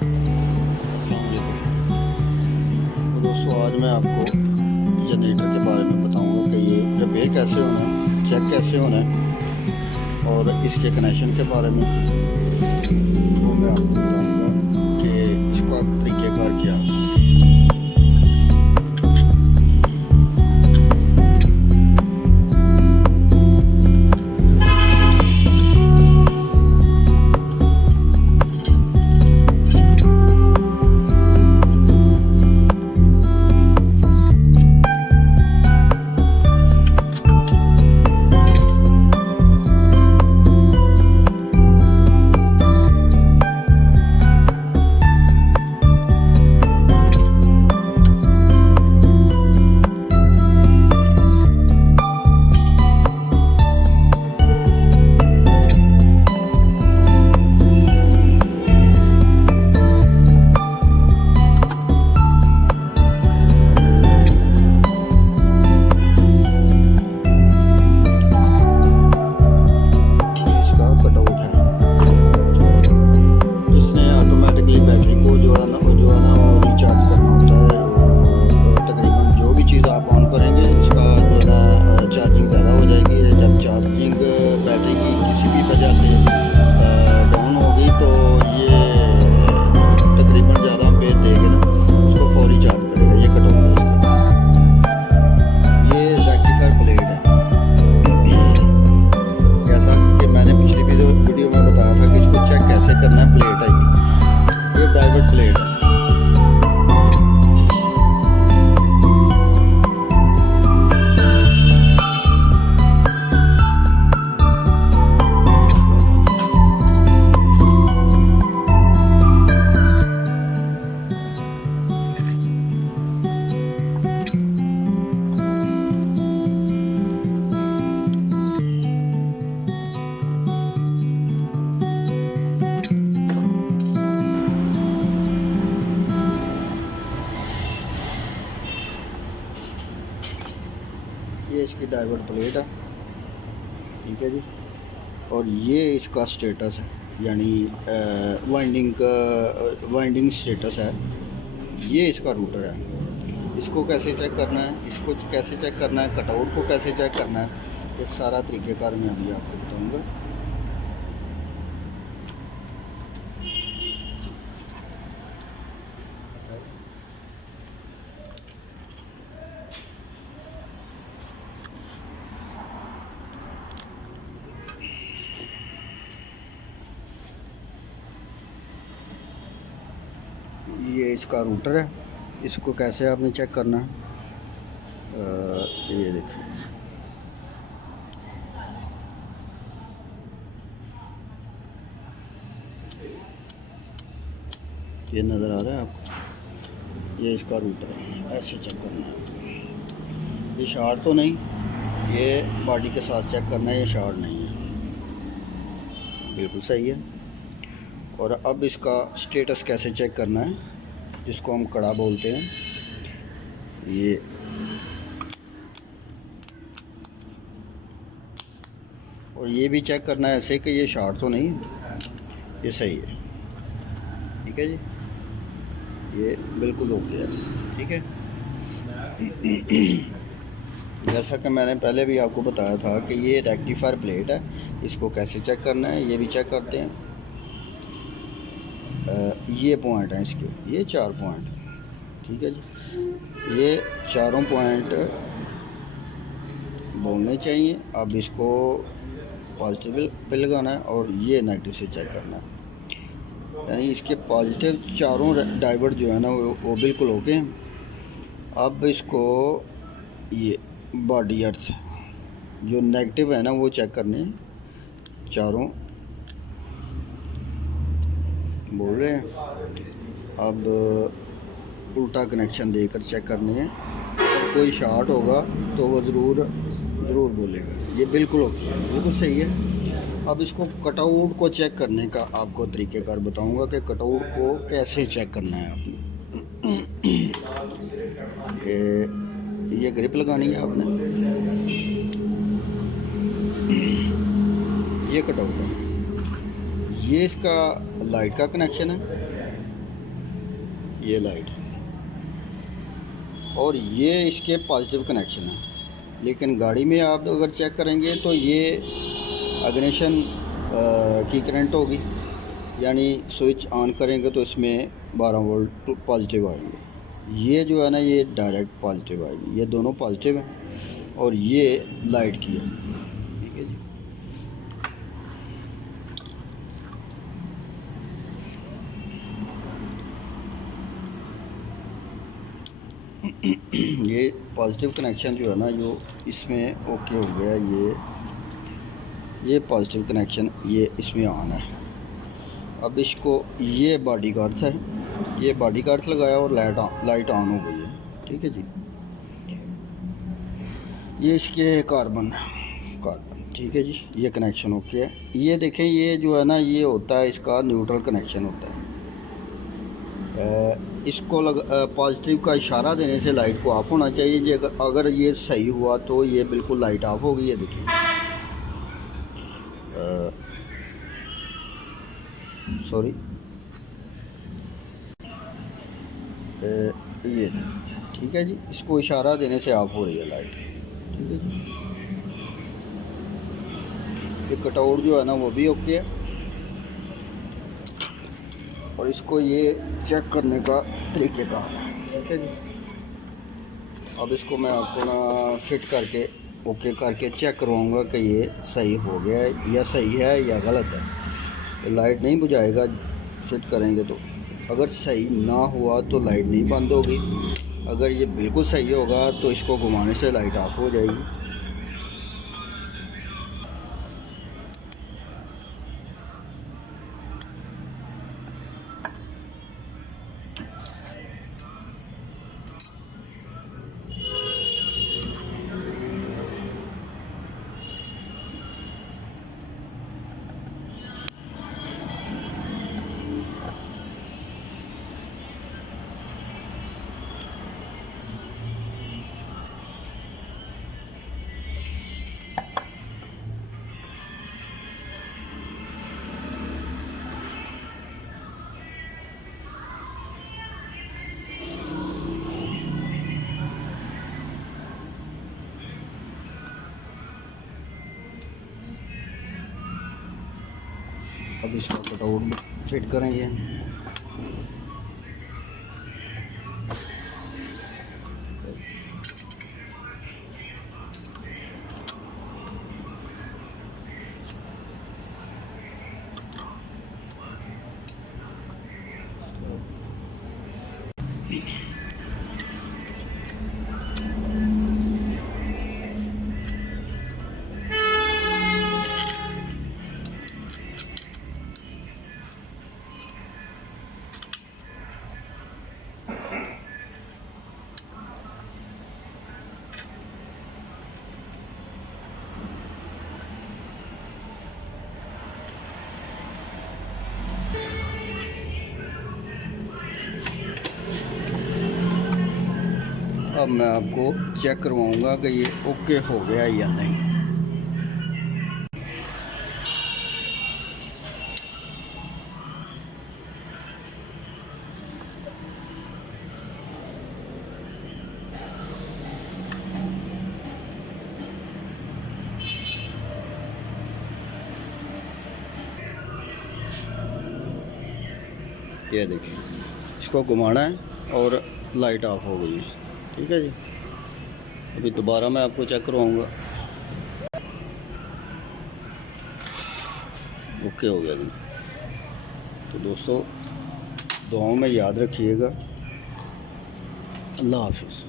अस्सलाम वालेकुम। तो दोस्तों आज मैं आपको जनरेटर के बारे में बताऊंगा कि ये रिपेयर कैसे होना है, चेक कैसे होना है और इसके कनेक्शन के बारे में वो मैं आपको बताऊंगा कि इसका तरीक़ेकार क्या है। इसका कटआउट है, इसने ऑटोमेटिकली बैटरी को जो है ना वो रिचार्ज करना होता है। और तकरीबन जो भी चीज़ आप ऑन करेंगे इसका जो है ना चार्जिंग ज़्यादा हो जाएगी। जब चार्जिंग बैटरी की किसी भी वजह से डाउन होगी तो ये तकरीबन ज़्यादा एम्पेयर देगा ना, उसको फौरी चार्ज करेगा। ये कटआउट है इसका। ये रेक्टिफायर प्लेट है, जैसा कि मैंने पिछली वीडियो में बताया था कि इसको चेक कैसे करना है। प्लेट है ये डाइवर्ट प्लेट है। ये इसकी डाइवर्ट प्लेट है, ठीक है जी। और ये इसका स्टेटस है, यानी वाइंडिंग स्टेटस है। ये इसका रूटर है। इसको कैसे चेक करना है, इसको कैसे चेक करना है, कटआउट को कैसे चेक करना है, ये सारा तरीक़ेकार मैं अभी आपको बताऊंगा। ये इसका रूटर है, इसको कैसे आपने चेक करना है। ये देखिए, ये नज़र आ रहा है आपको। ये इसका रूटर है, ऐसे चेक करना है। ये शार्ट तो नहीं, ये बॉडी के साथ चेक करना है। ये शार्ट नहीं है, बिल्कुल सही है। और अब इसका स्टेटस कैसे चेक करना है, जिसको हम कड़ा बोलते हैं। ये और ये भी चेक करना है ऐसे कि ये शार्ट तो नहीं है, ये सही है, ठीक है जी। ये बिल्कुल ओके है, ठीक है। जैसा कि मैंने पहले भी आपको बताया था कि ये रेक्टिफायर प्लेट है, इसको कैसे चेक करना है ये भी चेक करते हैं। ये पॉइंट हैं इसके, ये 4 पॉइंट, ठीक है जी। ये चारों पॉइंट बोलने चाहिए। अब इसको पॉजिटिव पे लगाना है और ये नेगेटिव से चेक करना है। यानी इसके पॉजिटिव चारों डाइवर्ट जो है ना वो बिल्कुल ओके हैं। अब इसको ये बॉडी अर्थ जो नेगेटिव है ना वो चेक करने, चारों बोल रहे हैं। अब उल्टा कनेक्शन देकर चेक करने हैं। कोई शॉर्ट होगा तो वो ज़रूर बोलेगा। ये बिल्कुल ओके है, बिल्कुल सही है। अब इसको कटआउट को चेक करने का आपको तरीक़ेकार बताऊंगा कि कटआउट को कैसे चेक करना है आपने। ये ग्रिप लगानी है आपने, ये कटआउट है। ये इसका लाइट का कनेक्शन है, ये लाइट, और ये इसके पॉजिटिव कनेक्शन है। लेकिन गाड़ी में आप अगर चेक करेंगे तो ये इग्निशन की करंट होगी, यानी स्विच ऑन करेंगे तो इसमें 12 वोल्ट पॉजिटिव आएंगे। ये जो है ना ये डायरेक्ट पॉजिटिव आएगी, ये दोनों पॉजिटिव हैं और ये लाइट की है। ठीक है जी। ये पॉजिटिव कनेक्शन जो है ना जो इसमें ओके हो गया, ये पॉजिटिव कनेक्शन ये इसमें ऑन है। अब इसको ये बॉडी का अर्थ है, ये बॉडी का अर्थ लगाया और लाइट ऑन हो गई है। ठीक है जी। ये इसके कार्बन, ठीक है जी, ये कनेक्शन ओके है। ये देखें, ये जो है ना ये होता है इसका न्यूट्रल कनेक्शन होता है। इसको पॉजिटिव का इशारा देने से लाइट को ऑफ होना चाहिए जी। अगर ये सही हुआ तो ये बिल्कुल लाइट ऑफ होगी। ये देखिए, सॉरी, ये ठीक है जी, इसको इशारा देने से ऑफ हो रही है लाइट। ठीक है जी। ये कटआउट जो है ना वो भी ओके है, और इसको ये चेक करने का तरीक़ेकार है। ठीक है जी। अब इसको मैं आपको ना फिट करके ओके करके चेक करवाऊँगा कि ये सही हो गया है या सही है या गलत है। ये लाइट नहीं बुझाएगा फिट करेंगे तो। अगर सही ना हुआ तो लाइट नहीं बंद होगी, अगर ये बिल्कुल सही होगा तो इसको घुमाने से लाइट ऑफ हो जाएगी। अब इसका कटआउट फिट करेंगे। अब मैं आपको चेक करवाऊंगा कि ये ओके हो गया या नहीं। ये देखिए, इसको घुमाना है और लाइट ऑफ हो गई है। ठीक है जी। अभी दोबारा मैं आपको चेक करवाऊँगा। ओके हो गया जी। तो दोस्तों, दुआओं में याद रखिएगा। अल्लाह हाफिज़।